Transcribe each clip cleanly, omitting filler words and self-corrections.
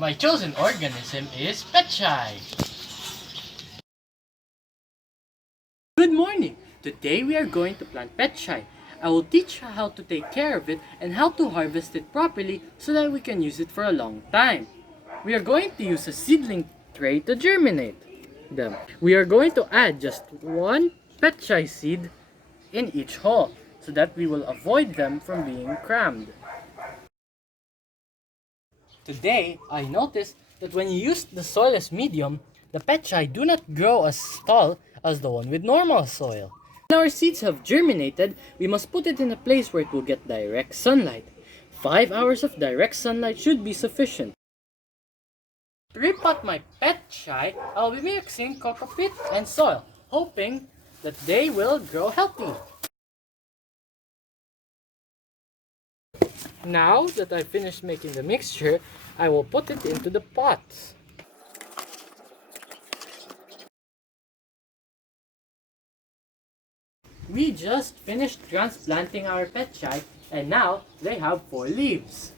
My chosen organism is Pechay. Good morning! Today we are going to plant Pechay. I will teach you how to take care of it and how to harvest it properly so that we can use it for a long time. We are going to use a seedling tray to germinate them. We are going to add just one Pechay seed in each hole so that we will avoid them from being crammed. Today, I noticed that when you use the soil as medium, the Pechay do not grow as tall as the one with normal soil. When our seeds have germinated, we must put it in a place where it will get direct sunlight. 5 hours of direct sunlight should be sufficient. To repot my Pechay, I'll be mixing coco peat and soil, hoping that they will grow healthy. Now that I've finished making the mixture, I will put it into the pots. We just finished transplanting our Pechay and now they have 4 leaves.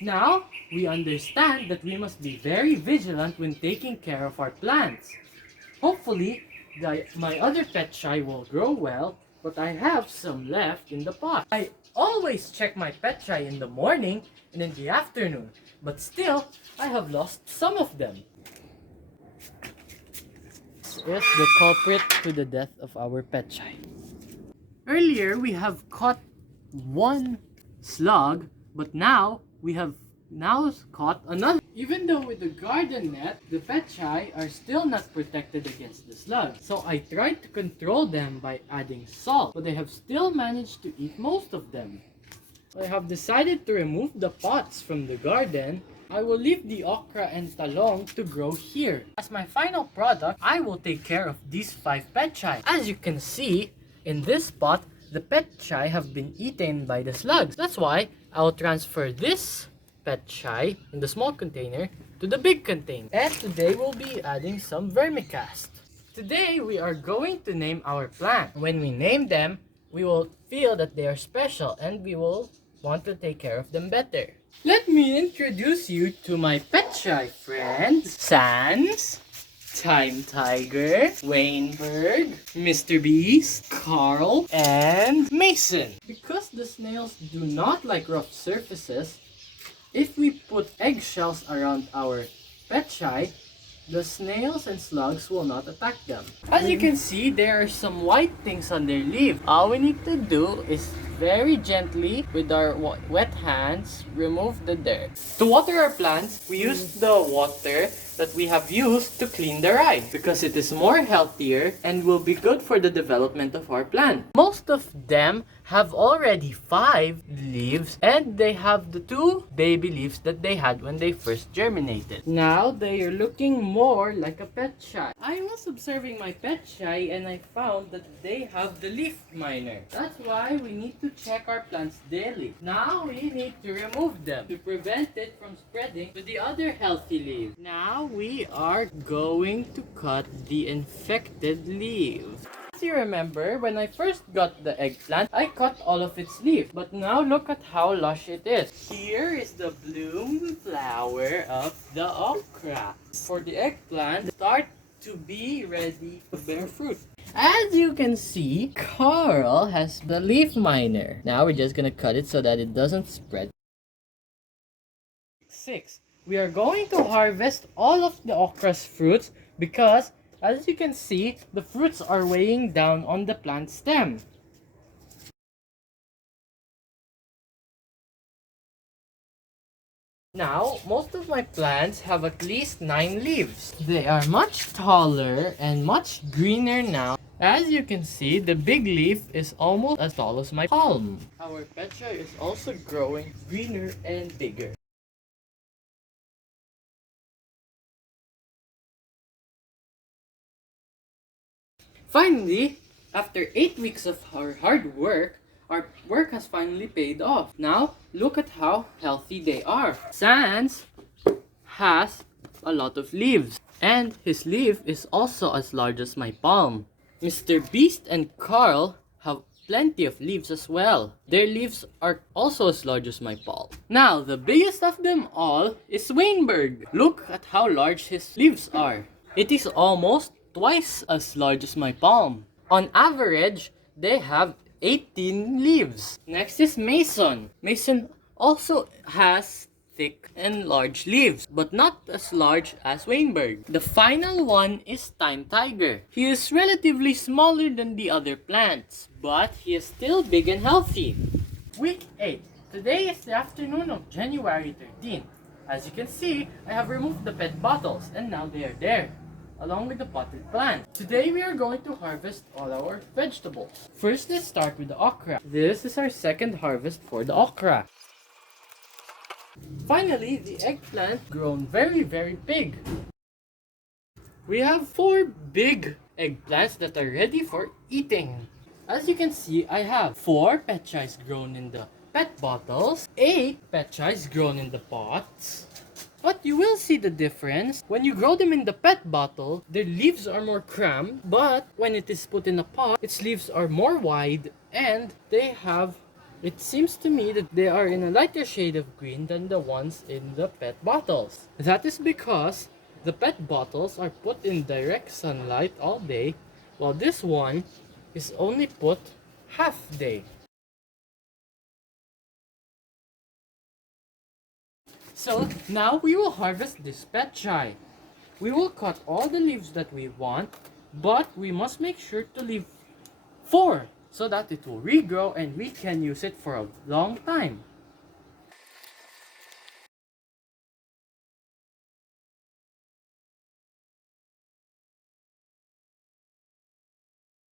Now, we understand that we must be very vigilant when taking care of our plants. Hopefully, my other Pechay will grow well, but I have some left in the pot. I always check my Pechay in the morning and in the afternoon, but still, I have lost some of them. This is the culprit to the death of our Pechay. Earlier, we have caught one slug, but now we have caught another. Even though with the garden net, the Pechay are still not protected against the slugs. So I tried to control them by adding salt, but I have still managed to eat most of them. I have decided to remove the pots from the garden. I will leave the okra and talong to grow here. As my final product, I will take care of these 5 Pechay. As you can see, in this pot, the Pechay have been eaten by the slugs. That's why I will transfer this Pechay in the small container to the big container. And today we'll be adding some vermicast. Today we are going to name our plant. When we name them, we will feel that they are special and we will want to take care of them better. Let me introduce you to my Pechay friends. Sans, Time Tiger, Wayneberg, Mr. Beast, Carl, and Mason. Because the snails do not like rough surfaces, if we put eggshells around our Pechay, the snails and slugs will not attack them. As you can see, there are some white things on their leaf. All we need to do is very gently, with our wet hands, remove the dirt. To water our plants, we use the water that we have used to clean the rice because it is more healthier and will be good for the development of our plant. Most of them have already 5 leaves and they have the 2 baby leaves that they had when they first germinated. Now they are looking more like a Pechay. I was observing my Pechay and I found that they have the leaf miner. That's why we need to check our plants daily. Now we need to remove them to prevent it from spreading to the other healthy leaves. Now we are going to cut the infected leaves. As you remember, when I first got the eggplant, I cut all of its leaves. But now look at how lush it is. Here is the bloom flower of the okra. For the eggplant, start to be ready to bear fruit. As you can see, Carl has the leaf miner. Now we're just gonna cut it so that it doesn't spread. 6. We are going to harvest all of the okra's fruits because, as you can see, the fruits are weighing down on the plant stem. Now, most of my plants have at least 9 leaves. They are much taller and much greener now. As you can see, the big leaf is almost as tall as my palm. Our Pechay is also growing greener and bigger. Finally, after 8 weeks of our hard work, our work has finally paid off. Now, look at how healthy they are. Sans has a lot of leaves, and his leaf is also as large as my palm. Mr. Beast and Carl have plenty of leaves as well. Their leaves are also as large as my palm. Now, the biggest of them all is Weinberg. Look at how large his leaves are. It is almost twice as large as my palm. On average, they have 18 leaves. Next is Mason. Mason also has thick and large leaves, but not as large as Weinberg. The final one is Time Tiger. He is relatively smaller than the other plants, but he is still big and healthy. Week 8. Today is the afternoon of January 13th. As you can see, I have removed the pet bottles and now they are there, along with the potted plant. Today we are going to harvest all our vegetables. First, let's start with the okra. This is our second harvest for the okra. Finally, the eggplant grown very big. We have 4 big eggplants that are ready for eating. As you can see, I have 4 Pechays grown in the pet bottles, 8 Pechays grown in the pots. But you will see the difference. When you grow them in the pet bottle, their leaves are more cramped, but when it is put in a pot, its leaves are more wide and it seems to me that they are in a lighter shade of green than the ones in the pet bottles. That is because the pet bottles are put in direct sunlight all day, while this one is only put half day. So now we will harvest this Pechay. We will cut all the leaves that we want, but we must make sure to leave 4 so that it will regrow and we can use it for a long time.